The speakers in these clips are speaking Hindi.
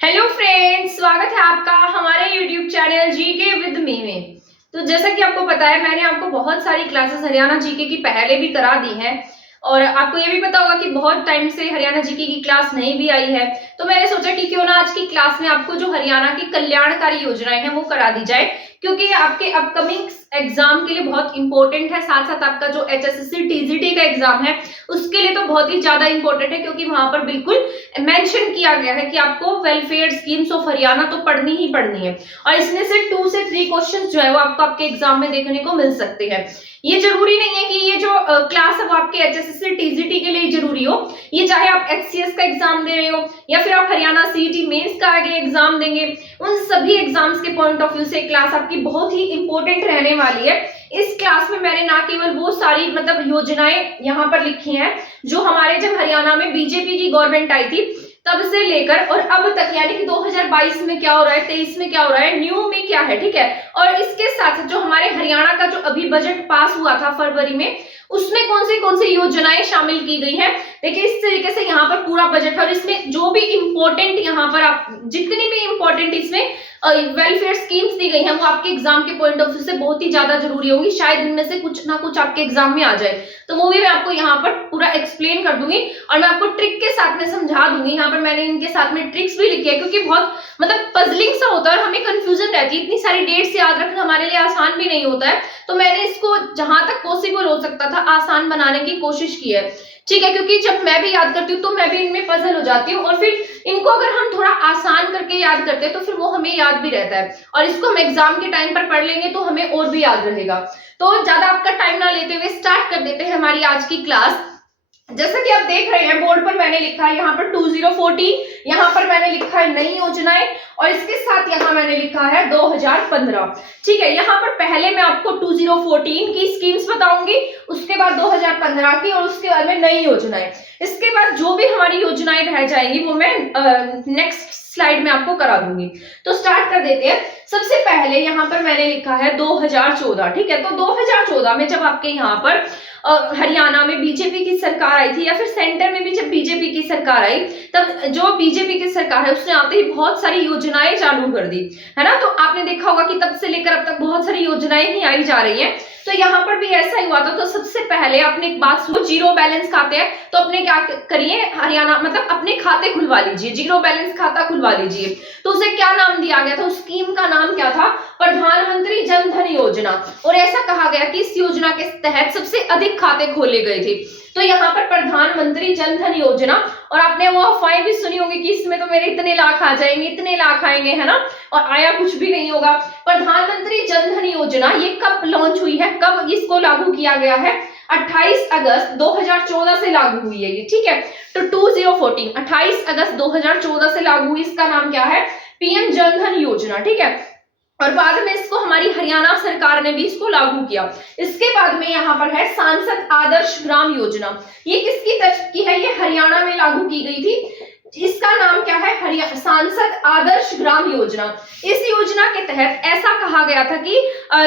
हेलो फ्रेंड्स, स्वागत है आपका हमारे YouTube channel GK with me में। तो जैसा कि आपको पता है, मैंने आपको बहुत सारी क्लासेस हरियाणा जीके की पहले भी करा दी हैं और आपको ये भी पता होगा कि बहुत टाइम से हरियाणा जीके की क्लास नहीं भी आई है। तो मैंने सोचा कि क्यों ना आज की क्लास में आपको जो हरियाणा की कल्याणकारी योजनाएं हैं वो करा दी जाए, क्योंकि ये आपके अपकमिंग एग्जाम के लिए बहुत इंपॉर्टेंट है। साथ साथ आपका जो एचएसएससी टीजीटी का एग्जाम है उसके लिए तो बहुत ही ज्यादा इंपॉर्टेंट है, क्योंकि वहां पर बिल्कुल मेंशन किया गया है कि आपको वेलफेयर स्कीम्स ऑफ हरियाणा तो पढ़नी ही पढ़नी है और इसमें से 2 से 3 क्वेश्चन जो है वो आपको आपके एग्जाम में देखने को मिल सकते हैं। ये जरूरी नहीं है कि ये जो क्लास है वो आपके एचएसएससी टीजीटी के लिए जरूरी हो। ये चाहे आप एचसीएस का एग्जाम दे रहे हो या फिर आप हरियाणा सीईटी मेंस का आगे एग्जाम देंगे, उन सभी एग्जाम्स के पॉइंट ऑफ व्यू से क्लास आपकी बहुत ही इंपॉर्टेंट रहने वाली है। इस क्लास में मैंने ना केवल वो सारी योजनाएं यहाँ पर लिखी हैं जो हमारे जब हरियाणा में बीजेपी की गवर्नमेंट आई थी तब से लेकर और अब तक, यानी कि 2022 में क्या हो रहा है, 23 में क्या हो रहा है, न्यू में क्या है, ठीक है। और इसके साथ जो हमारे हरियाणा का जो अभी बजट पास हुआ था फरवरी में, उसमें कौन सी योजनाएं शामिल की गई है। देखिए इस तरीके से यहाँ पर पूरा बजट है और इसमें जो भी इंपॉर्टेंट यहाँ पर आप जितनी भी इंपॉर्टेंट इसमें वेलफेयर स्कीम्स दी गई हैं वो आपके एग्जाम के पॉइंट ऑफ व्यू से बहुत ही ज्यादा जरूरी होंगी। शायद इनमें से कुछ ना कुछ आपके एग्जाम में आ जाए, तो वो भी मैं आपको यहाँ पर पूरा एक्सप्लेन कर दूंगी और मैं आपको ट्रिक के साथ में समझा दूंगी। यहाँ पर मैंने इनके साथ में ट्रिक्स भी लिखी है, क्योंकि बहुत पजलिंग सा होता है और हमें कंफ्यूजन रहती है। इतनी सारी डेट्स याद रखना हमारे लिए आसान भी नहीं होता है, तो मैंने इसको जहां तक पॉसिबल हो सकता था आसान बनाने की कोशिश की है, ठीक है। क्योंकि जब मैं भी याद करती हूँ तो मैं भी इनमें पजल हो जाती हूँ और फिर इनको अगर हम थोड़ा आसान करके याद करते हैं तो फिर वो हमें याद भी रहता है और इसको हम एग्जाम के टाइम पर पढ़ लेंगे तो हमें और भी याद रहेगा। तो ज्यादा आपका टाइम ना लेते हुए स्टार्ट कर देते हैं हमारी आज की क्लास। जैसा कि आप देख रहे हैं बोर्ड पर मैंने लिखा है यहाँ पर 2014, यहाँ पर मैंने लिखा है नई योजनाएं और इसके साथ यहाँ मैंने लिखा है 2015, ठीक है। यहाँ पर पहले मैं आपको 2014 की स्कीम्स बताऊंगी, उसके बाद 2015 की और उसके बाद में नई योजनाएं। इसके बाद जो भी हमारी योजनाएं रह जाएंगी वो मैं नेक्स्ट स्लाइड में आपको करा दूंगी। तो स्टार्ट कर देते हैं। सबसे पहले यहाँ पर मैंने लिखा है 2014, ठीक है। तो 2014 में जब आपके यहाँ पर हरियाणा में बीजेपी की सरकार आई थी या फिर सेंटर में भी जब बीजेपी की सरकार आई, तब जो बीजेपी की सरकार है उसने आते ही बहुत सारी योजनाएं चालू कर दी, है ना। तो आपने देखा होगा कि तब से लेकर अब तक बहुत सारी योजनाएं ही आई जा रही हैं। तो यहाँ पर भी ऐसा ही हुआ था। तो सबसे पहले आपने एक बात सुनो, जीरो बैलेंस खाते हैं तो अपने क्या करिए, हरियाणा अपने खाते खुलवा लीजिए, जीरो बैलेंस खाता खुलवा लीजिए। तो उसे क्या नाम दिया गया था, उस स्कीम का नाम क्या था, प्रधानमंत्री जन धन योजना। और ऐसा कहा गया कि इस योजना के तहत सबसे अधिक खाते खोले गए थे। तो यहाँ पर प्रधानमंत्री जन धन योजना, और आपने वो अफवाहें भी सुनी होगी कि इसमें तो मेरे इतने लाख आ जाएंगे, इतने लाख आएंगे, है ना, और आया कुछ भी नहीं होगा। प्रधानमंत्री जन धन योजना ये कब लॉन्च हुई है, कब इसको लागू किया गया है, 28 अगस्त 2014 से लागू हुई है ये, ठीक है। तो 2014 28 अगस्त 2014 से लागू हुई। इसका नाम क्या है, पीएम जन धन योजना, ठीक है। और बाद में इसको हमारी हरियाणा सरकार ने भी इसको लागू किया। इसके बाद में यहाँ पर है सांसद आदर्श ग्राम योजना। ये किसकी तरफ की है, ये हरियाणा में लागू की गई थी। इसका नाम क्या है, सांसद आदर्श ग्राम योजना। इस योजना के तहत ऐसा कहा गया था कि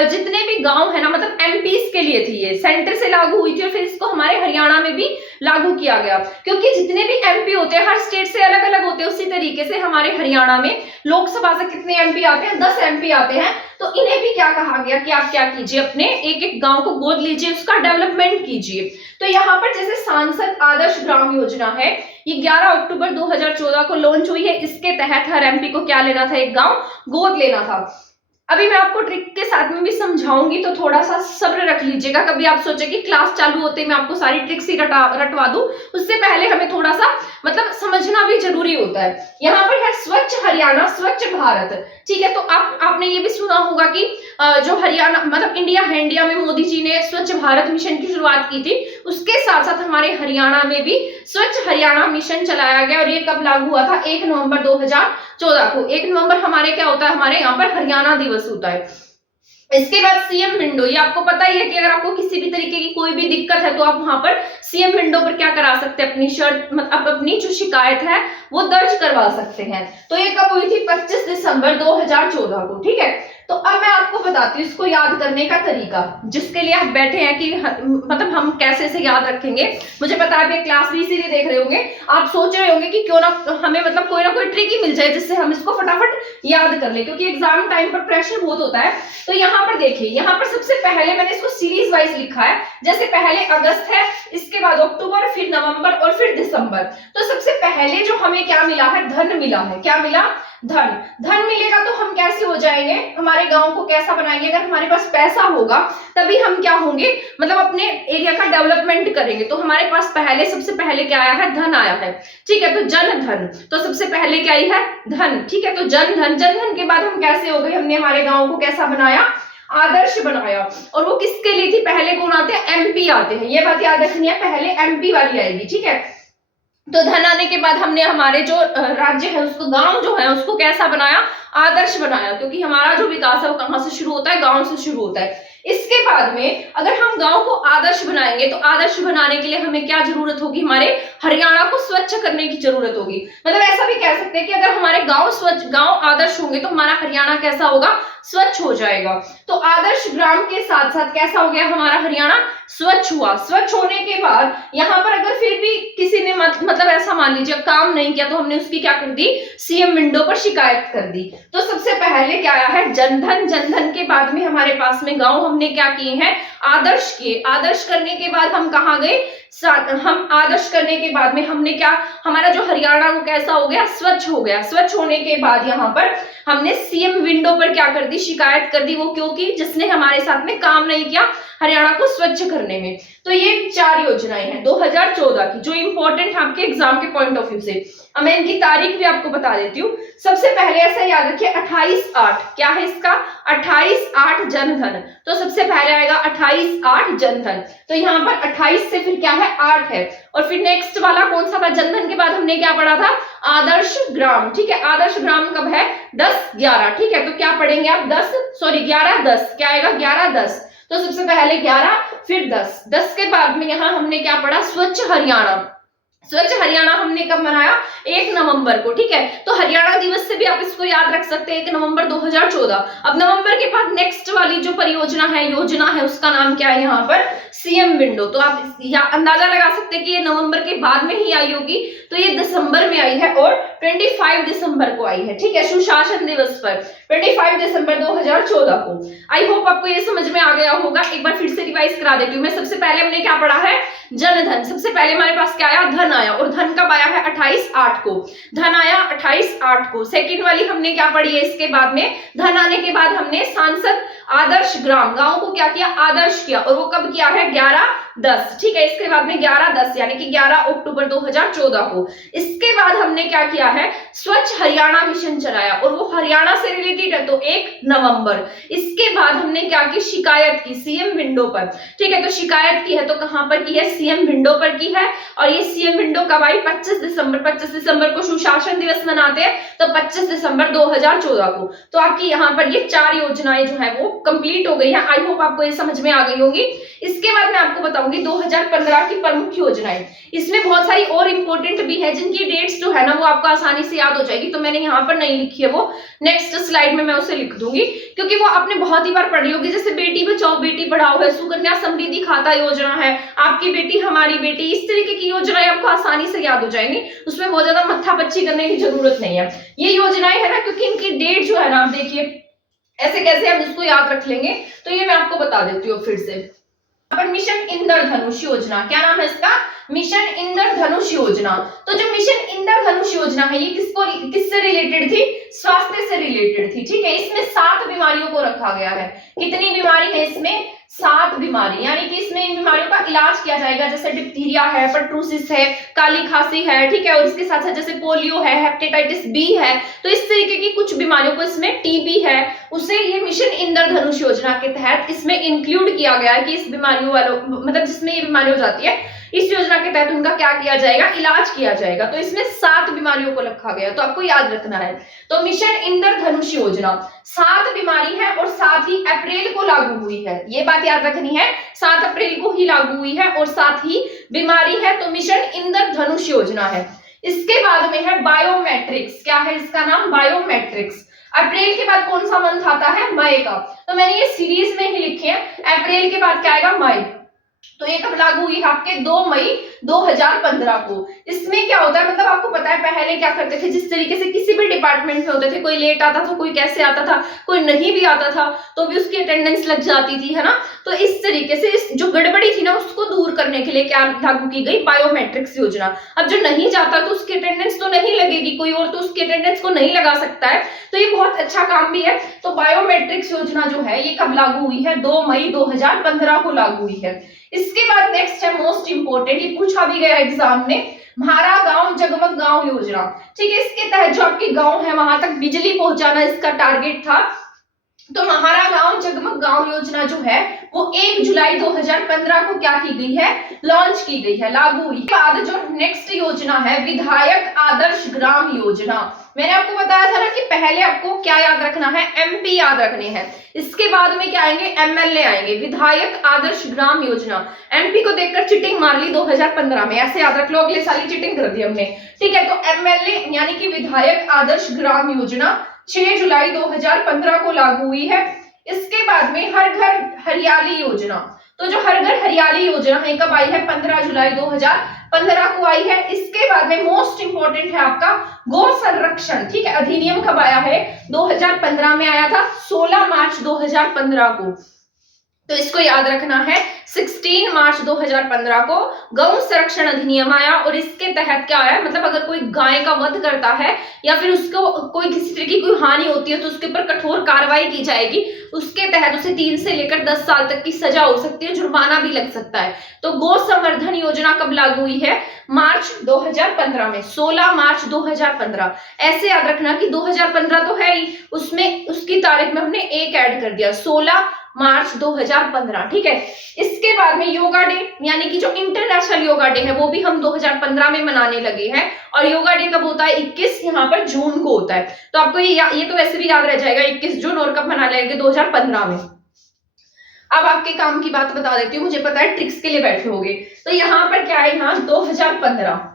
जितने भी गांव है ना, एमपीस के लिए थी, ये सेंटर से लागू हुई थी और फिर इसको हमारे हरियाणा में भी लागू किया गया। क्योंकि जितने भी एमपी होते हैं हर स्टेट से अलग अलग होते हैं, उसी तरीके से हमारे हरियाणा में लोकसभा से कितने एमपी आते हैं, 10 एमपी आते हैं। तो इन्हें भी क्या कहा गया कि आप क्या कीजिए, अपने एक एक गांव को गोद लीजिए, उसका डेवलपमेंट कीजिए। तो यहाँ पर जैसे सांसद आदर्श ग्राम योजना है, ये 11 अक्टूबर 2014 को लॉन्च हुई है। इसके तहत हर एमपी को क्या लेना था, एक गांव गोद लेना था। अभी मैं आपको ट्रिक के साथ में भी समझाऊंगी, तो थोड़ा सा सब्र रख लीजिएगा। कभी आप सोचे कि क्लास चालू होते मैं आपको सारी ट्रिक्स ही रटवा दूं, उससे पहले हमें थोड़ा सा समझना भी जरूरी होता है। यहाँ पर है स्वच्छ हरियाणा स्वच्छ भारत, ठीक है। तो आपने ये भी सुना होगा कि जो हरियाणा इंडिया में मोदी जी ने स्वच्छ भारत मिशन की शुरुआत की थी, उसके साथ साथ हमारे हरियाणा में भी स्वच्छ हरियाणा मिशन चलाया गया। और ये कब लागू हुआ था, 1 नवंबर 2014 को। 1 नवंबर हमारे क्या होता है, हमारे यहाँ पर हरियाणा दिवस होता है। इसके बाद सीएम विंडो, ये आपको पता ही है कि अगर आपको किसी भी तरीके की कोई भी दिक्कत है तो आप वहां पर सीएम विंडो पर क्या करा सकते हैं, अपनी अपनी जो शिकायत है वो दर्ज करवा सकते हैं। तो ये कब हुई थी, 25 दिसंबर 2014 को। ठीक है, तो अब मैं आपको बताती हूँ इसको याद करने का तरीका, जिसके लिए आप बैठे हैं कि मतलब हम कैसे इसे याद रखेंगे। मुझे पता है आप क्लास भी इसीलिए देख रहे होंगे, आप सोच रहे होंगे कि क्यों ना हमें मतलब कोई ना कोई ट्रिक ही मिल जाए जिससे हम इसको फटाफट याद कर ले, क्योंकि एग्जाम टाइम पर प्रेशर बहुत होता है। तो यहाँ पर देखिए, यहाँ पर सबसे पहले मैंने इसको सीरीज वाइज लिखा है, जैसे पहले अगस्त है, इसके बाद अक्टूबर, फिर नवंबर और फिर दिसंबर। तो सबसे पहले जो हमें क्या मिला है, धन मिला है। क्या मिला, धन। धन मिलेगा तो हम कैसे हो जाएंगे, हमारे गांव को कैसा बनाएंगे, अगर हमारे पास पैसा होगा तभी हम क्या होंगे, मतलब अपने एरिया का डेवलपमेंट करेंगे। तो हमारे पास पहले सबसे पहले क्या आया है, धन आया है। ठीक है, तो जन धन, तो सबसे पहले क्या आई है, धन। ठीक है, तो जन धन। जन धन के बाद हम कैसे हो गए, हमने हमारे गांव को कैसा बनाया, आदर्श बनाया। और वो किसके लिए थी, पहले कौन आते हैं, एमपी आते हैं। ये बात याद रखनी है, पहले एमपी वाली आएगी। ठीक है, तो धन आने के बाद हमने हमारे जो राज्य है उसको, गांव जो है उसको कैसा बनाया, आदर्श बनाया, क्योंकि हमारा जो विकास है वो कहां से शुरू होता है, गांव से शुरू होता है। इसके बाद में अगर हम गांव को आदर्श बनाएंगे तो आदर्श बनाने के लिए हमें क्या जरूरत होगी, हमारे हरियाणा को स्वच्छ करने की जरूरत होगी। मतलब ऐसा भी कह सकते हैं कि अगर हमारे गांव स्वच्छ, गांव आदर्श होंगे तो हमारा हरियाणा कैसा होगा, स्वच्छ हो जाएगा। तो आदर्श ग्राम के साथ साथ कैसा हो गया, हमारा हरियाणा स्वच्छ हुआ। स्वच्छ होने के बाद यहाँ पर अगर फिर भी किसी ने मतलब ऐसा मान लीजिए काम नहीं किया तो हमने उसकी क्या कर दी, सीएम विंडो पर शिकायत कर दी। तो सबसे पहले क्या आया है, जनधन। जनधन के बाद में हमारे पास में गांव हमने क्या किए हैं, आदर्श किए। आदर्श करने के बाद हम कहाँ गए, हम आदर्श करने के बाद में हमने क्या, हमारा जो हरियाणा वो कैसा हो गया, स्वच्छ हो गया। स्वच्छ होने के बाद यहाँ पर हमने सीएम विंडो पर क्या कर दी, शिकायत कर दी। वो क्योंकि जिसने हमारे साथ में काम नहीं किया हरियाणा को स्वच्छ करने में। तो ये 4 योजनाएं हैं 2014 की, जो इंपॉर्टेंट है आपके एग्जाम के पॉइंट ऑफ व्यू से। अब मैं इनकी तारीख भी आपको बता देती हूँ। सबसे पहले ऐसा याद रखिए, 28/8 क्या है इसका, 28/8 जनधन। तो सबसे पहले आएगा 28/8 जनधन। तो यहाँ पर 28 से फिर क्या है, 8 है। और फिर नेक्स्ट वाला कौन सा था, जनधन के बाद हमने क्या पढ़ा था, आदर्श ग्राम। ठीक है, आदर्श ग्राम कब है, 10/11। ठीक है, तो क्या पढ़ेंगे आप, 11/10 क्या आएगा, 11/10। तो सबसे पहले 11 फिर 10। 10 के बाद में यहाँ हमने क्या पढ़ा, स्वच्छ हरियाणा। स्वच्छ हरियाणा हमने कब मनाया, 1 नवंबर को। ठीक है, तो हरियाणा दिवस से भी आप इसको याद रख सकते हैं, 1 नवंबर 2014। अब नवंबर के बाद नेक्स्ट वाली जो परियोजना है, योजना है, उसका नाम क्या है यहाँ पर, सीएम विंडो। तो आप अंदाजा लगा सकते हैं कि ये नवंबर के बाद में ही आई होगी, तो ये दिसंबर में आई है और 25 दिसंबर को आई है। ठीक है, सुशासन दिवस पर 25 दिसंबर 2014 को। आई होप आपको ये समझ में आ गया होगा। एक बार फिर से रिवाइज करा देती हूँ मैं। सबसे पहले हमने क्या पढ़ा है, जनधन। सबसे पहले हमारे पास क्या आया, धन आया। और धन कब आया है, 28/8 को। धन आया 28/8 को। सेकंड वाली हमने क्या पढ़ी है, इसके बाद में धन आने के बाद हमने सांसद आदर्श ग्राम, गांव को क्या किया, आदर्श किया। और वो कब किया है, 11/10। ठीक है, इसके बाद में 11/10 यानी कि 11 अक्टूबर 2014 को। इसके बाद हमने क्या किया है, स्वच्छ हरियाणा मिशन चलाया, और वो हरियाणा से रिलेटेड है, तो 1 नवंबर। इसके बाद हमने क्या की, शिकायत की सीएम विंडो पर। ठीक है, तो शिकायत की है तो कहां पर की है, सीएम विंडो पर की है। और ये सीएम विंडो कब आई, 25 दिसंबर। 25 दिसंबर को सुशासन दिवस मनाते हैं, तो 25 दिसंबर 2014 को। तो आपकी यहाँ पर ये 4 योजनाएं जो है वो कंप्लीट हो गई है। आई होप आपको ये समझ में आ गई होगी। इसके बाद मैं आपको बताऊंगी 2015 की प्रमुख योजनाएं। इसमें बहुत सारी और इंपॉर्टेंट भी है, जिनकी डेट्स जो है ना वो आपको आसानी से याद हो जाएगी। तो मैंने यहाँ पर नहीं लिखी है, वो नेक्स्ट स्लाइड में मैं उसे लिख दूंगी, क्योंकि वो आपने बहुत ही बार पढ़ी होगी। जैसे बेटी बचाओ बेटी पढ़ाओ है, सुकन्या समृद्धि खाता योजना है, आपकी बेटी हमारी बेटी, इस तरीके की योजनाएं आपको आसानी से याद हो जाएंगी। उसमें बहुत ज्यादा मत्थापच्ची करने की जरूरत नहीं है। ये योजनाएं है ना, क्योंकि इनकी डेट जो है ना, आप देखिए ऐसे कैसे हम इसको याद रख लेंगे, तो ये मैं आपको बता देती हूँ फिर से। मिशन इंद्रधनुष योजना, क्या नाम है इसका, मिशन इंद्रधनुष योजना। तो जो मिशन इंद्रधनुष योजना है, ये किससे रिलेटेड थी, स्वास्थ्य से रिलेटेड थी। ठीक है, इसमें 7 बीमारियों को रखा गया है। कितनी बीमारी है इसमें, 7 बीमारी, यानी कि इसमें इन बीमारियों का इलाज किया जाएगा। जैसे डिप्थीरिया है, परटूसिस है, काली खांसी है। ठीक है, और इसके साथ साथ जैसे पोलियो है, हेपेटाइटिस बी है। तो इस तरीके की कुछ बीमारियों को, इसमें टीबी है, उसे ये मिशन इंद्रधनुष योजना के तहत इसमें इंक्लूड किया गया है कि इस बीमारियों वालों, मतलब जिसमें ये बीमारी हो जाती है, इस योजना के तहत उनका क्या किया जाएगा, इलाज किया जाएगा। तो इसमें 7 बीमारियों को रखा गया, तो आपको याद रखना है। तो मिशन इंद्रधनुष योजना 7 बीमारी है और 7 ही अप्रैल को लागू हुई है, ये बात याद रखनी है, 7 अप्रैल को ही लागू हुई है और 7 ही बीमारी है। तो मिशन इंद्रधनुष योजना है। इसके बाद में है बायोमेट्रिक्स, क्या है इसका नाम, बायोमेट्रिक्स। अप्रैल के बाद कौन सा मंथ आता है, मई का, तो मैंने ये सीरीज में ही लिखे हैं। अप्रैल के बाद क्या आएगा, मई। तो ये कब लागू हुई है आपके 2 मई 2015 को। इसमें क्या होता है, मतलब आपको पता है पहले क्या करते थे, जिस तरीके से किसी भी डिपार्टमेंट में होते थे, कोई लेट आता था, कोई कैसे आता था, कोई नहीं भी आता था तो भी उसकी अटेंडेंस लग जाती थी, है ना। तो इस तरीके से इस जो गड़बड़ी थी ना उसको दूर करने के लिए क्या लागू की गई, बायोमेट्रिक्स योजना। अब जो नहीं जाता तो उसकी अटेंडेंस तो नहीं लगेगी, कोई और तो उसकी अटेंडेंस को नहीं लगा सकता है, तो ये बहुत अच्छा काम भी है। तो बायोमेट्रिक्स योजना जो है ये कब लागू हुई है, 2 मई 2015 को लागू हुई है। इसके बाद नेक्स्ट है मोस्ट इंपोर्टेंट, ये पूछा भी गया एग्जाम में, म्हारा गांव जगमग गांव योजना। ठीक है, इसके तहत जो आपके गांव है वहां तक बिजली पहुंचाना इसका टारगेट था। तो म्हारा गांव जगमग गांव योजना जो है वो 1 जुलाई 2015 को क्या की गई है, लॉन्च की गई है, लागू हुई। बाद जो नेक्स्ट योजना है विधायक आदर्श ग्राम योजना। मैंने आपको बताया था ना कि पहले आपको क्या याद रखना है, एमपी याद रखने हैं, इसके बाद में क्या आएंगे, एमएलए आएंगे। विधायक आदर्श ग्राम योजना, एमपी को देखकर चिटिंग मार ली 2015 में, ऐसे याद रख लो, अगले साल ही चिटिंग कर दी हमने। ठीक है, तो एमएलए यानी कि विधायक आदर्श ग्राम योजना 6 जुलाई 2015 को लागू हुई है। इसके बाद में हर घर हरियाली योजना, तो जो हर घर हरियाली योजना है कब आई है, 15 जुलाई 2015 को आई है। इसके बाद में मोस्ट इंपोर्टेंट है आपका गौ संरक्षण। ठीक है, अधिनियम कब आया है, 2015 में आया था, 16 मार्च 2015 को। तो इसको याद रखना है, 16 मार्च 2015 को गौ संरक्षण अधिनियम आया और इसके तहत क्या आया, मतलब अगर कोई गाय का वध करता है या फिर उसको कोई किसी तरह की कोई हानि होती है तो उसके ऊपर कठोर कार्रवाई की जाएगी। उसके तहत उसे 3 से लेकर 10 साल तक की सजा हो सकती है, जुर्माना भी लग सकता है। तो गौ संवर्धन योजना कब लागू हुई है, मार्च 2015 में, 16 मार्च 2015। ऐसे याद रखना कि 2015 तो है ही, उसमें उसकी तारीख में हमने 1 ऐड कर दिया, 16 मार्च 2015। ठीक है, इसके बाद में योगा डे यानी कि जो इंटरनेशनल योगा डे है वो भी हम 2015 में मनाने लगे हैं। और योगा डे कब होता है, 21 यहाँ पर जून को होता है। तो आपको ये तो वैसे भी याद रह जाएगा 21 जून, और कब मना लेंगे, 2015 में। अब आपके काम की बात बता देती हूँ, मुझे पता है ट्रिक्स के लिए बैठे होंगे। तो यहाँ पर क्या है, यहाँ 2015,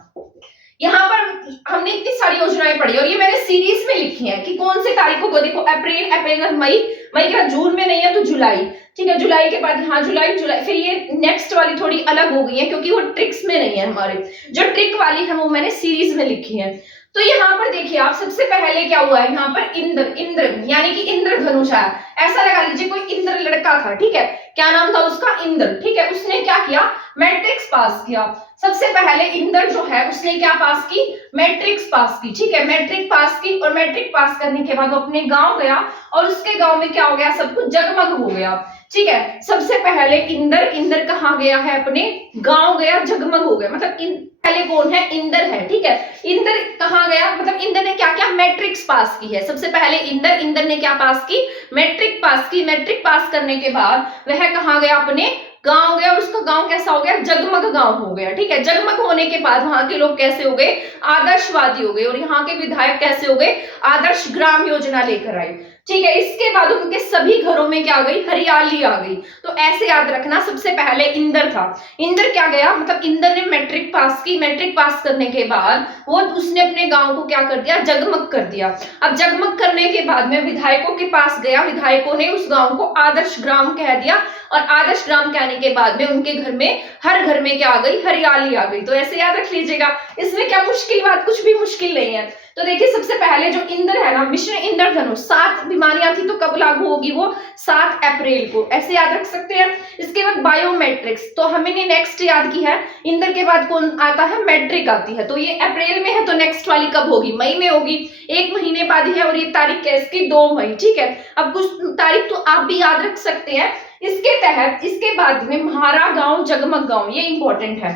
यहाँ पर हमने इतनी सारी योजनाएं पढ़ी और ये मैंने सीरीज में लिखी है कि कौन से तारीखों को, देखो अप्रैल, अप्रैल के बाद मई, मई के बाद जून में नहीं है तो जुलाई। ठीक है, जुलाई के बाद यहाँ जुलाई, जुलाई, फिर ये नेक्स्ट वाली थोड़ी अलग हो गई है क्योंकि वो ट्रिक्स में नहीं है, हमारे जो ट्रिक वाली है वो मैंने सीरीज में लिखी है। तो यहाँ पर देखिए आप, सबसे पहले क्या हुआ है, यहाँ पर इंद्र यानी कि इंद्रधनुष आया। ऐसा लगा लीजिए कोई इंद्र लड़का था, ठीक है, क्या नाम था उसका, इंद्र। ठीक है, उसने क्या किया, मैट्रिक्स पास किया। सबसे पहले इंद्र जो है उसने क्या पास की, मैट्रिक्स पास की। ठीक है, मैट्रिक पास की और मैट्रिक पास करने के बाद वो अपने गांव गया और उसके गांव में क्या हो गया, सब कुछ जगमग हो गया। ठीक है, सबसे पहले इंद्र कहाँ गया है, अपने गांव गया, जगमग हो गया। मतलब पहले कौन है, इंद्र है। ठीक है, इंद्र कहाँ गया, मतलब इंद्र ने क्या किया, मैट्रिक्स पास की है। सबसे पहले इंद्र ने क्या पास की, मैट्रिक पास की। मैट्रिक पास करने के बाद वह कहाँ गया, अपने गांव गया। उसका गांव कैसा हो गया, जगमग गांव हो गया। ठीक है, जगमग होने के बाद वहां के लोग कैसे हो गए, आदर्शवादी हो गए और यहाँ के विधायक कैसे हो गए, आदर्श ग्राम योजना लेकर आए। ठीक है, इसके बाद उनके सभी घरों में क्या आ गई, हरियाली आ गई। तो ऐसे याद रखना, सबसे पहले इंद्र था। इंद्र क्या गया, मतलब इंद्र ने मैट्रिक पास की। मैट्रिक पास करने के बाद वो उसने अपने गांव को क्या कर दिया, जगमग कर दिया। अब जगमग करने के बाद में विधायकों के पास गया, विधायकों ने उस गांव को आदर्श ग्राम कह दिया और आदर्श ग्राम कहने के बाद में उनके घर में, हर घर में क्या आ गई, हरियाली आ गई। तो ऐसे याद रख लीजिएगा, इसमें क्या मुश्किल बात, कुछ भी मुश्किल नहीं है। तो देखिए सबसे पहले जो इंद्र है ना, मिशन इंद्रधनुष, 7 बीमारियां थी तो कब लागू होगी वो, 7 अप्रैल को। ऐसे याद रख सकते हैं। इसके बाद बायोमेट्रिक्स, तो हमने नेक्स्ट याद की है, इंद्र के बाद कौन आता है, मैट्रिक आती है। तो ये अप्रैल में है तो नेक्स्ट वाली कब होगी, मई में होगी, 1 महीने बाद ही है। और ये तारीख कैसी, 2 मई। ठीक है, अब कुछ तारीख तो आप भी याद रख सकते हैं। इसके तहत इसके बाद में म्हारा गांव जगमग गांव, ये इंपॉर्टेंट है।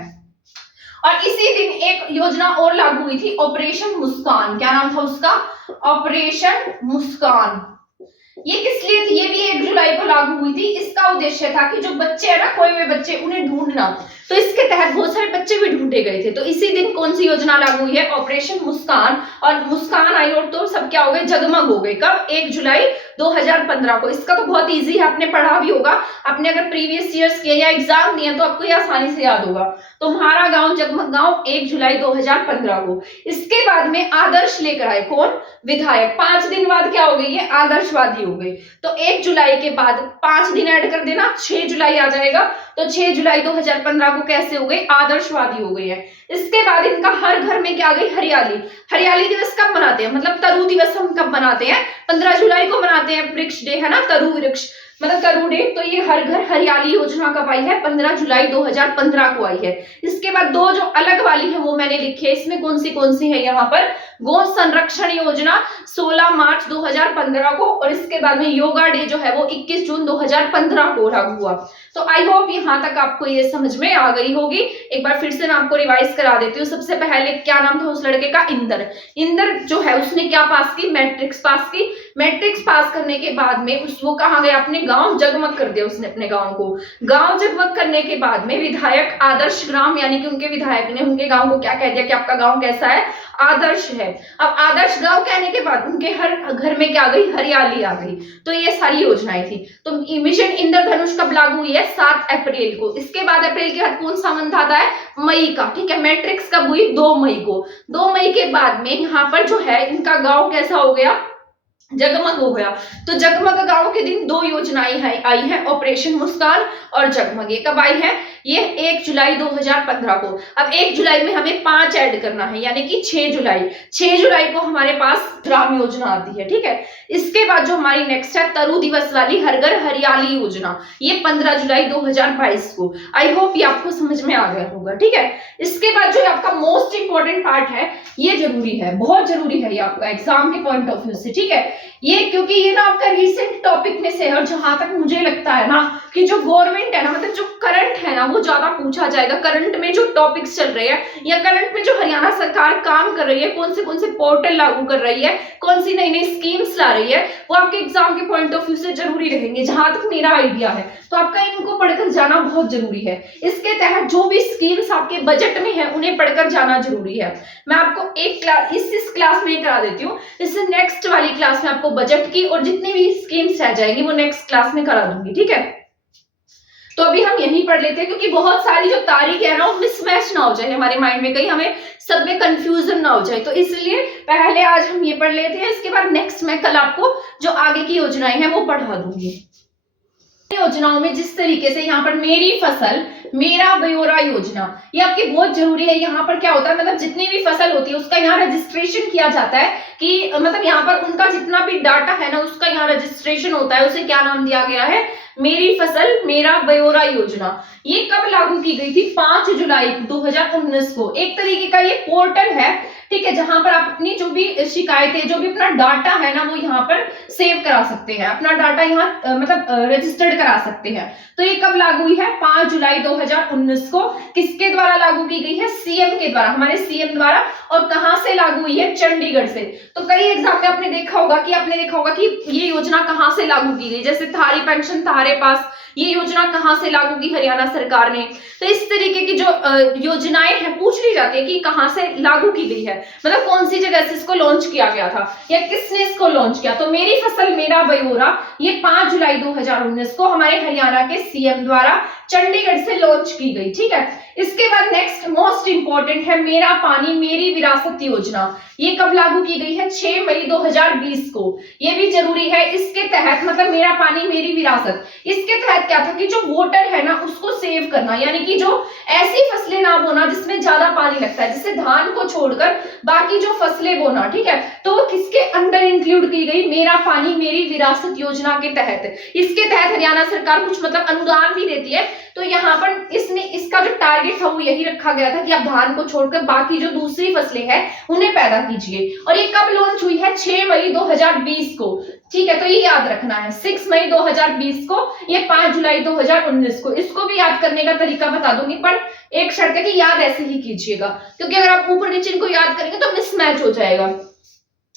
और इसी दिन एक योजना और लागू हुई थी, ऑपरेशन मुस्कान। क्या नाम था उसका, ऑपरेशन मुस्कान। ये किस लिए थी, ये भी 1 जुलाई को लागू हुई थी। इसका उद्देश्य था कि जो बच्चे है ना, खोए हुए बच्चे, उन्हें ढूंढना। तो इसके तहत बहुत सारे बच्चे भी ढूंढे गए थे। तो इसी दिन कौन सी योजना लागू हुई है? ऑपरेशन मुस्कान। और मुस्कान आई और तो सब क्या हो गए? जगमग हो गए। कब? 1 जुलाई 2015 को। इसका तो बहुत इजी है, आपने पढ़ा भी होगा, आपने अगर प्रीवियस ईयर्स किए या एग्जाम दिए तो आपको ये आसानी से याद होगा। तुम्हारा गांव जगमग गांव 1 जुलाई 2015 को। इसके बाद में आदर्श लेकर आए कौन? विधायक। 5 दिन बाद क्या हो गई? ये आदर्शवादी हो गई। तो 1 जुलाई के बाद 5 दिन ऐड कर देना, 6 जुलाई आ जाएगा। तो 6 जुलाई 2015 को कैसे हो गए? आदर्शवादी हो गए हैं। इसके बाद इनका हर घर में क्या आ गई? हरियाली। हरियाली दिवस कब मनाते हैं? मतलब तरु दिवस हम कब मनाते हैं? 15 जुलाई को मनाते हैं, वृक्ष डे है ना, तरु वृक्ष मतलब तरु डे। तो ये हर घर हरियाली योजना कब आई है? 15 जुलाई 2015 को आई है। इसके बाद दो जो अलग वाली है वो मैंने लिखी है, इसमें कौन सी है? यहाँ पर गौ संरक्षण योजना 16 मार्च 2015 को, और इसके बाद में योगा डे जो है वो 21 जून 2015 को लागू हुआ। तो आई होप यहाँ तक आपको ये समझ में आ गई होगी। एक बार फिर से मैं आपको रिवाइज करा देती हूँ। सबसे पहले क्या नाम था उस लड़के का? इंदर। इंदर जो है उसने क्या पास की? मैट्रिक्स पास की। मैट्रिक्स पास करने के बाद में वो कहाँ गया? अपने गांव जगमग कर दिया उसने अपने गांव को। गांव जगमग करने के बाद में विधायक आदर्श ग्राम, यानी कि उनके विधायक ने उनके गांव को क्या कह दिया कि आपका गांव कैसा है? आदर्श है। अब आदर्श गांव कहने के बाद उनके हर घर में क्या आ गई? हरियाली आ गई। तो ये सारी योजनाएं थी। तो मिशन इंद्रधनुष कब लागू हुई है? 7 अप्रैल को। इसके बाद अप्रैल के बाद कौन सा मंथ आता है? मई का। ठीक है। मैट्रिक्स कब हुई? 2 मई को। 2 मई के बाद में यहाँ पर जो है इनका गांव कैसा हो गया? जगमग हो गया। तो जगमग गांव के दिन 2 योजनाएं आई हैं, ऑपरेशन मुस्कान और जगमग। ये कब आई है? ये 1 जुलाई 2015 को। अब 1 जुलाई में हमें 5 ऐड करना है, यानी कि 6 जुलाई। 6 जुलाई को हमारे पास ग्राम योजना आती है। ठीक है। इसके बाद जो हमारी नेक्स्ट है तरु दिवस वाली हर घर हरियाली योजना, ये 15 जुलाई 2022 को। आई होप ये आपको समझ में आ गया होगा। ठीक है। इसके बाद जो आपका मोस्ट इंपॉर्टेंट पार्ट है, ये जरूरी है, बहुत जरूरी है ये आपका एग्जाम के पॉइंट ऑफ व्यू से। ठीक है। ये क्योंकि ये ना आपका रिसेंट टॉपिक में से है, और जहां तक मुझे लगता है ना कि जो गवर्नमेंट है ना, मतलब जो करंट है ना, वो ज्यादा पूछा जाएगा। करंट में जो टॉपिक्स चल रहे हैं या करंट में जो हरियाणा सरकार काम कर रही है, कौन से पोर्टल लागू कर रही है, कौन सी नई नई स्कीम्स ला रही है, वो आपके एग्जाम के पॉइंट ऑफ व्यू से जरूरी रहेंगे, जहां तक मेरा आइडिया है। तो आपका इनको पढ़कर जाना बहुत जरूरी है। इसके तहत जो भी स्कीम्स आपके बजट में है उन्हें पढ़कर जाना जरूरी है। मैं आपको एक क्लास इस क्लास में करा देती हूँ, इससे नेक्स्ट वाली क्लास में आपको बजट की और जितनी भी स्कीम्स रह जाएंगी वो नेक्स्ट क्लास में करा दूंगी। ठीक है। तो अभी हम यही पढ़ लेते हैं, क्योंकि बहुत सारी जो तारीख है ना वो मिसमैच ना हो जाए हमारे माइंड में, कहीं हमें सब में कंफ्यूजन ना हो जाए। तो इसलिए पहले आज हम ये पढ़ लेते हैं, इसके बाद नेक्स्ट मैं कल आपको जो आगे की योजनाएं हैं वो पढ़ा दूंगी। योजनाओं में जिस तरीके से यहाँ पर मेरी फसल मेरा ब्यौरा योजना, ये आपकी बहुत जरूरी है। यहाँ पर क्या होता है, मतलब जितनी भी फसल होती है उसका यहाँ रजिस्ट्रेशन किया जाता है कि मतलब यहाँ पर उनका जितना भी डाटा है ना उसका यहाँ रजिस्ट्रेशन होता है। उसे क्या नाम दिया गया है? मेरी फसल मेरा ब्यौरा योजना। ये कब लागू की गई थी? 5 जुलाई 2019 को। एक तरीके का ये पोर्टल है, ठीक है, जहां पर आप अपनी जो भी शिकायतें, जो भी अपना डाटा है ना वो यहाँ पर सेव करा सकते हैं, अपना डाटा यहाँ मतलब रजिस्टर्ड करा सकते हैं। तो ये कब लागू हुई है? 5 जुलाई 2019 को। किसके द्वारा लागू की गई है? सीएम के द्वारा, हमारे सीएम द्वारा। और कहां से लागू हुई है? चंडीगढ़ से। तो कई एग्जाम में आपने देखा होगा कि ये योजना कहां से लागू की गई, जैसे थारी पेंशन तुम्हारे पास, ये योजना कहां से लागू की हरियाणा सरकार ने। तो इस तरीके की जो योजनाएं हैं पूछ ली जाती है कि कहां से लागू की गई है, मतलब कौन सी जगह से इसको लॉन्च किया गया था या किसने इसको लॉन्च किया। तो मेरी फसल मेरा ब्यौरा ये 5 जुलाई 2019 को हमारे हरियाणा के सीएम द्वारा चंडीगढ़ से लॉन्च की गई। ठीक है। इसके बाद नेक्स्ट मोस्ट इंपॉर्टेंट है मेरा पानी मेरी विरासत योजना। ये कब लागू की गई है? 6 मई 2020 को। ये भी जरूरी है। इसके तहत मतलब मेरा पानी मेरी विरासत, इसके तहत क्या था कि जो वाटर है ना उसको सेव करना, यानी कि जो ऐसी फसलें ना बोना जिसमें ज्यादा पानी लगता है, जैसे धान को छोड़कर बाकी जो फसलें बोना। ठीक है। तो वो किसके अंडर इंक्लूड की गई? मेरा पानी मेरी विरासत योजना के तहत। इसके तहत हरियाणा सरकार कुछ मतलब अनुदान भी देती है। तो यहाँ पर इसका जो टारगेट था वो यही रखा गया था कि आप धान को छोड़कर बाकी जो दूसरी फसलें हैं उन्हें पैदा कीजिए। और ये कब लॉन्च हुई है? 6 मई 2020 को। ठीक है। तो ये याद रखना है, 6 मई 2020 को, ये 5 जुलाई 2019 को। इसको भी याद करने का तरीका बता दूंगी, पर एक शर्त है कि याद ऐसे ही कीजिएगा, क्योंकि अगर आप ऊपर नीचे इनको याद करेंगे तो मिसमैच हो जाएगा।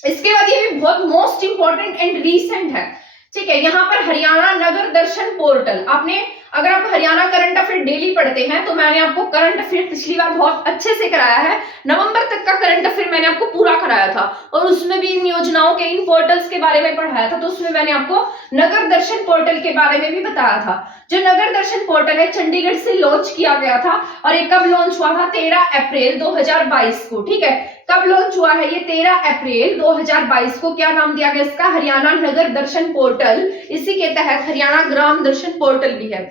इसके बाद ये भी बहुत मोस्ट इंपॉर्टेंट एंड रीसेंट है। ठीक है। यहाँ पर हरियाणा नगर दर्शन पोर्टल, आपने अगर आप हरियाणा करंट अफेयर डेली पढ़ते हैं तो मैंने आपको करंट अफेयर पिछली बार बहुत अच्छे से कराया है। नवंबर तक का करंट अफेयर मैंने आपको पूरा कराया था और उसमें भी इन योजनाओं के, इन पोर्टल्स के बारे में पढ़ाया था। तो उसमें मैंने आपको नगर दर्शन पोर्टल के बारे में भी बताया था। जो नगर दर्शन पोर्टल है चंडीगढ़ से लॉन्च किया गया था और ये कब लॉन्च हुआ था? 13 अप्रैल 2022 को। ठीक है, कब लॉन्च हुआ है ये? 13 अप्रैल 2022 को। क्या नाम दिया गया इसका? हरियाणा नगर दर्शन पोर्टल। इसी के तहत हरियाणा ग्राम दर्शन पोर्टल भी है,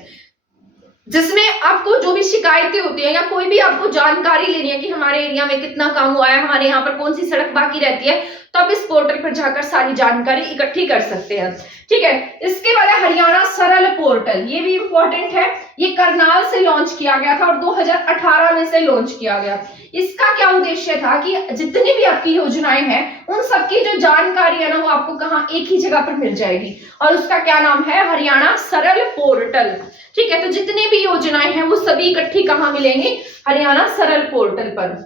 जिसमें आपको जो भी शिकायतें होती है या कोई भी आपको जानकारी लेनी है कि हमारे एरिया में कितना काम हुआ है, हमारे यहाँ पर कौन सी सड़क बाकी रहती है, तो आप इस पोर्टल पर जाकर सारी जानकारी इकट्ठी कर सकते हैं। ठीक है, इसके बाद है हरियाणा सरल पोर्टल। ये भी इंपॉर्टेंट है। ये करनाल से लॉन्च किया गया था और 2018 में से लॉन्च किया गया। इसका क्या उद्देश्य था कि जितनी भी आपकी योजनाएं हैं उन सबकी जो जानकारी है ना वो आपको कहाँ, एक ही जगह पर मिल जाएगी और उसका क्या नाम है? हरियाणा सरल पोर्टल। ठीक है, तो जितनी भी योजनाएं हैं वो सभी इकट्ठी कहाँ मिलेंगी? हरियाणा सरल पोर्टल पर।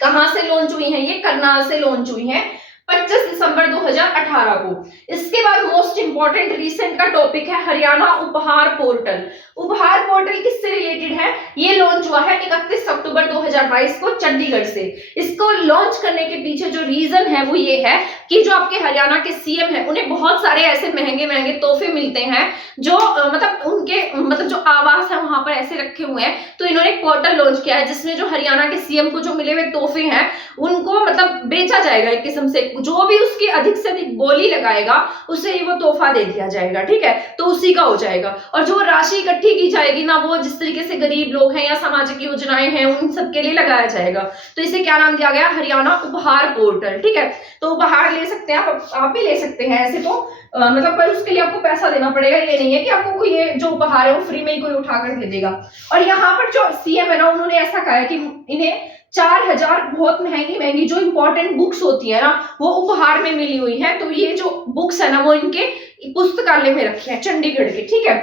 कहां से लॉन्च हुई है? ये करनाल से लॉन्च हुई है 25 दिसंबर 2018 को। इसके बाद मोस्ट इंपॉर्टेंट रिसेंट का टॉपिक है हरियाणा उपहार पोर्टल। उपहार पोर्टल किससे रिलेटेड है? ये लॉन्च हुआ है 31 अक्टूबर 2022 को चंडीगढ़ से। इसको लॉन्च करने के पीछे जो रीजन है वो ये है कि जो आपके हरियाणा के सीएम है उन्हें बहुत सारे ऐसे महंगे महंगे तोहफे मिलते हैं जो मतलब उनके मतलब जो आवास है वहां पर ऐसे रखे हुए हैं। तो इन्होंने एक पोर्टल लॉन्च किया है जिसमें जो हरियाणा के सीएम को जो मिले हुए तोहफे हैं उनको मतलब बेचा जाएगा एक किस्म से। जो भी उसकी अधिक से अधिक बोली लगाएगा उसे वो तोहफा दे दिया जाएगा। ठीक है, तो उसी का हो जाएगा। और जो राशि इकट्ठी की जाएगी ना वो जिस तरीके से गरीब लोग हैं या सामाजिक योजनाएं हैं उन सबके लिए लगाया जाएगा। तो इसे क्या नाम दिया गया? हरियाणा उपहार पोर्टल। ठीक है, तो उपहार ले सकते हैं आप भी ले सकते हैं ऐसे तो मतलब, पर उसके लिए आपको पैसा देना पड़ेगा। ये नहीं है कि आपको कोई ये जो उपहार है वो फ्री में ही कोई उठाकर दे देगा। और यहाँ पर जो सीएम है ना उन्होंने ऐसा कहा है कि इन्हें 4000 बहुत महंगी महंगी जो इंपॉर्टेंट बुक्स होती है ना वो उपहार में मिली हुई है। तो ये जो बुक्स है ना वो इनके पुस्तकालय में रखे हैं चंडीगढ़ के। ठीक है,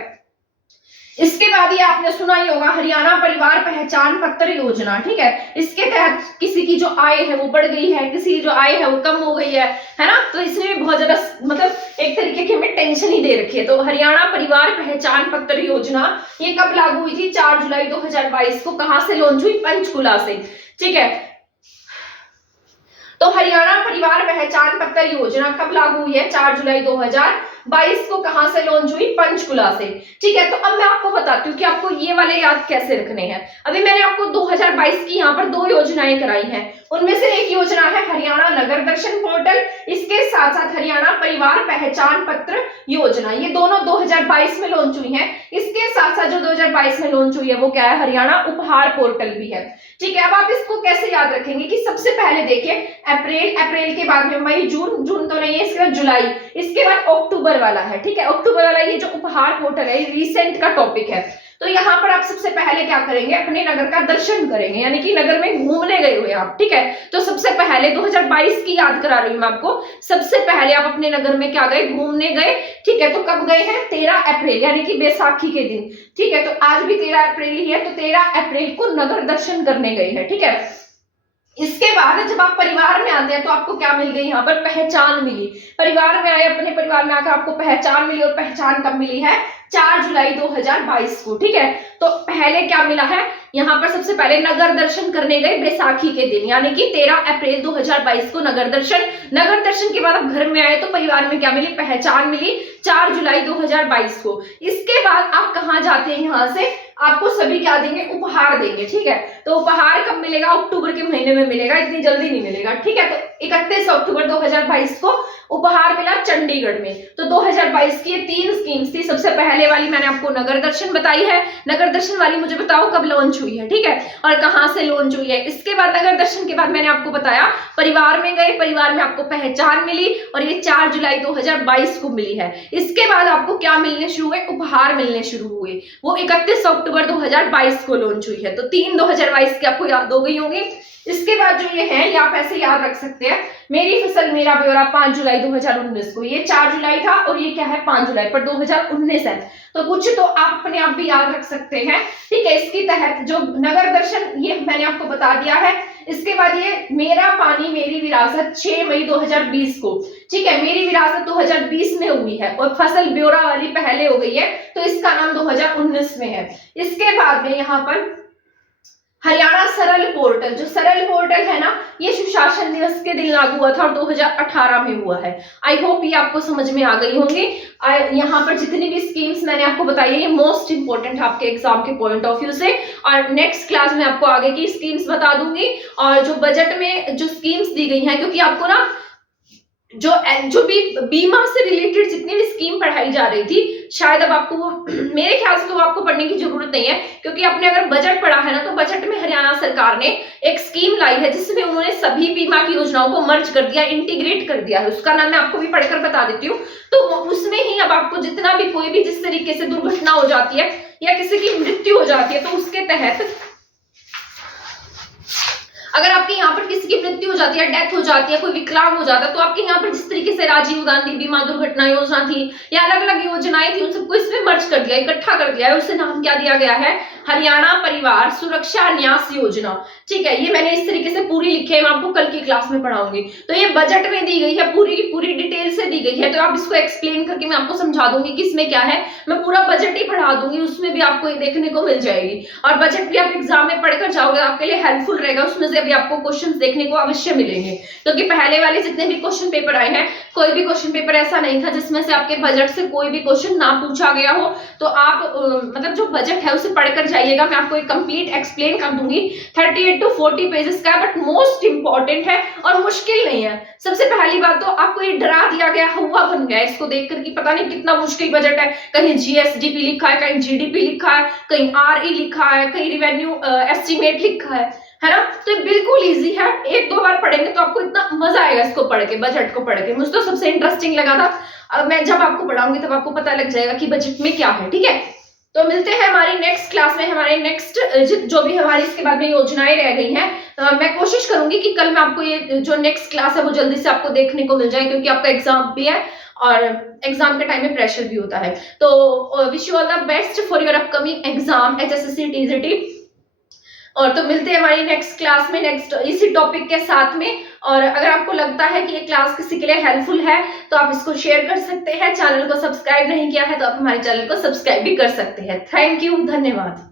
इसके बाद ये आपने सुना ही होगा हरियाणा परिवार पहचान पत्र योजना। ठीक है, इसके तहत किसी की जो आय है वो बढ़ गई है, किसी की जो आय है वो कम हो गई है ना, तो इसमें बहुत ज्यादा मतलब एक तरीके की हमें टेंशन ही दे रखी है। तो हरियाणा परिवार पहचान पत्र योजना ये कब लागू हुई थी? 4 जुलाई 2022 को। कहां से लॉन्च हुई? पंचकुला से। ठीक है, तो हरियाणा परिवार पहचान पत्र योजना कब लागू हुई है? 4 जुलाई 2022 को। कहां से लॉन्च हुई? पंचकुला से। ठीक है, तो अब मैं आपको बताती हूँ कि आपको ये वाले याद कैसे रखने हैं। अभी मैंने आपको 2022 की यहाँ पर 2 योजनाएं कराई हैं। उनमें से एक योजना है हरियाणा नगर दर्शन पोर्टल, इसके साथ साथ हरियाणा परिवार पहचान पत्र योजना। ये दोनों 2022 में लॉन्च हुई हैं। इसके साथ साथ जो 2022 में लॉन्च हुई है वो क्या है? हरियाणा उपहार पोर्टल भी है। ठीक है, अब आप इसको कैसे याद रखेंगे कि सबसे पहले देखिए अप्रैल के बाद में मई, जून तो नहीं है, इसके बाद जुलाई, इसके बाद अक्टूबर वाला है। ठीक है, अक्टूबर वाला ये जो उपहार पोर्टल है रिसेंट का टॉपिक है। तो यहाँ पर आप सबसे पहले क्या करेंगे? अपने नगर का दर्शन करेंगे, यानी कि नगर में घूमने गए हुए आप। ठीक है, तो सबसे पहले 2022 की याद करा रही हूँ मैं आपको। सबसे पहले आप अपने नगर में क्या गए? घूमने गए। ठीक है, तो कब गए हैं? 13 अप्रैल यानी कि बैसाखी के दिन। ठीक है, तो आज भी 13 अप्रैल ही है, तो 13 अप्रैल को नगर दर्शन करने गए हैं। ठीक है, इसके बाद जब आप परिवार में आते हैं तो आपको क्या मिल गई? यहाँ पर पहचान मिली। परिवार में आए, अपने परिवार में आकर आपको पहचान मिली और पहचान कब मिली है? 4 जुलाई 2022 को। ठीक है, तो पहले क्या मिला है? यहाँ पर सबसे पहले नगर दर्शन करने गए बैसाखी के दिन, यानी कि 13 अप्रैल 2022 को नगर दर्शन के बाद आप घर में आए तो परिवार में क्या मिली? पहचान मिली 4 जुलाई 2022 को। इसके बाद आप कहाँ जाते हैं? यहाँ से आपको सभी क्या देंगे? उपहार देंगे। ठीक है, तो उपहार कब मिलेगा? अक्टूबर के महीने में मिलेगा, इतनी जल्दी नहीं मिलेगा। ठीक है, तो 31 अक्टूबर 2022 को उपहार मिला चंडीगढ़ में। तो 2022 की ये 3 स्कीम्स थी। सबसे पहले वाली मैंने आपको नगर दर्शन बताई है। नगर दर्शन वाली मुझे बताओ कब लॉन्च हुई है? ठीक है, और कहां से लॉन्च हुई है? इसके बाद नगर दर्शन के बाद मैंने आपको बताया परिवार में गए, परिवार में आपको पहचान मिली और ये 4 जुलाई 2022 को मिली है। इसके बाद आपको क्या मिलने शुरू हुए? उपहार मिलने शुरू हुए। वो 31 अक्टूबर 2022 को लॉन्च हुई है। तो 3 2022 की आपको याद हो गई होंगी। इसके बाद जो ये है ये आप ऐसे याद रख सकते हैं, मेरी फसल मेरा ब्यौरा 5 जुलाई 2019 को। ये 4 जुलाई था और ये क्या है? 5 जुलाई, पर 2019 है, तो कुछ तो आप अपने आप भी याद रख सकते हैं। ठीक है, इसके तहत जो नगर दर्शन ये मैंने आपको बता दिया है। इसके बाद ये मेरा पानी मेरी विरासत 6 मई 2020 को, ठीक है, मेरी विरासत 2020 में हुई है और फसल ब्यौरा वाली पहले हो गई है, तो इसका नाम 2019 में है। इसके बाद में यहाँ पर हरियाणा सरल पोर्टल, जो सरल पोर्टल है ना, ये सुशासन दिवस के दिन लागू हुआ था और 2018 में हुआ है। आई होप ये आपको समझ में आ गई होंगी। यहाँ पर जितनी भी स्कीम्स मैंने आपको बताई है ये मोस्ट इंपोर्टेंट आपके एग्जाम के पॉइंट ऑफ व्यू से, और नेक्स्ट क्लास में आपको आगे की स्कीम्स बता दूंगी। और जो बजट में जो स्कीम्स दी गई हैं, क्योंकि आपको ना जो भी बीमा से रिलेटेड जितनी भी स्कीम पढ़ाई जा रही थी, शायद अब आपको मेरे ख्याल से तो आपको पढ़ने की जरूरत नहीं है, क्योंकि आपने अगर बजट पढ़ा है ना, तो बजट में हरियाणा सरकार ने एक स्कीम लाई है जिसमें उन्होंने सभी बीमा की योजनाओं को मर्ज कर दिया, इंटीग्रेट कर दिया है। उसका नाम मैं आपको भी पढ़कर बता देती हूँ। तो उसमें ही अब आपको जितना भी कोई भी जिस तरीके से दुर्घटना हो जाती है या किसी की मृत्यु हो जाती है, तो उसके तहत अगर आपके यहाँ पर किसी की मृत्यु हो जाती है, डेथ हो जाती है, कोई विकलांग हो जाता है, तो आपके यहाँ पर जिस तरीके से राजीव गांधी बीमा दुर्घटना योजना थी या अलग अलग योजनाएं थी, उन सबको इसमें मर्ज कर दिया, इकट्ठा कर दिया है। उसे नाम क्या दिया गया है? हरियाणा परिवार सुरक्षा न्यास योजना। ठीक है, ये मैंने इस तरीके से पूरी लिखी है, मैं आपको कल की क्लास में पढ़ाऊंगी। तो ये बजट में दी गई है, पूरी की पूरी डिटेल से दी गई है, तो आप इसको एक्सप्लेन करके मैं आपको समझा दूंगी कि इसमें क्या है। मैं पूरा बजट ही पढ़ा दूंगी, उसमें भी आपको ये देखने को मिल जाएगी। और बजट भी आप एग्जाम में पढ़कर जाओगे, आपके लिए हेल्पफुल रहेगा। उसमें से भी आपको क्वेश्चन देखने को अवश्य मिलेंगे, क्योंकि पहले वाले जितने भी क्वेश्चन पेपर आए हैं, कोई भी क्वेश्चन पेपर ऐसा नहीं था जिसमें से आपके बजट से कोई भी क्वेश्चन ना पूछा गया हो। तो आप मतलब जो बजट है उसे पढ़कर जाइएगा, मैं आपको एक कंप्लीट एक्सप्लेन कर दूंगी। 38 to 40 पेजेस का, बट मोस्ट इंपॉर्टेंट है और मुश्किल नहीं है। सबसे पहली बात तो आपको ये डरा दिया गया, हुआ बन गया इसको देखकर कि पता नहीं कितना मुश्किल बजट है। कहीं जीएसडीपी लिखा है, कहीं जीडीपी लिखा है, कहीं आरई लिखा है, कहीं रिवेन्यू एस्टिमेट लिखा है ना। तो बिल्कुल इजी है, एक दो बार पढ़ेंगे तो आपको इतना मजा आएगा इसको पढ़ के, बजट को पढ़ के। मुझे तो सबसे इंटरेस्टिंग लगा था। अब मैं जब आपको पढ़ाऊंगी तब आपको पता लग जाएगा कि बजट में क्या है। ठीक है, तो मिलते हैं हमारी नेक्स्ट क्लास में। हमारे नेक्स्ट जो भी हमारी इसके बाद में योजनाएं रह गई हैं, मैं कोशिश करूंगी कि कल मैं आपको ये जो नेक्स्ट क्लास है वो जल्दी से आपको देखने को मिल जाए, क्योंकि आपका एग्जाम भी है और एग्जाम के टाइम में प्रेशर भी होता है। तो wish you all the best for your upcoming exam HSSC TGT. और तो मिलते हैं हमारी नेक्स्ट क्लास में, नेक्स्ट इसी टॉपिक के साथ में। और अगर आपको लगता है कि ये क्लास किसी के लिए हेल्पफुल है तो आप इसको शेयर कर सकते हैं। चैनल को सब्सक्राइब नहीं किया है तो आप हमारे चैनल को सब्सक्राइब भी कर सकते हैं। थैंक यू, धन्यवाद।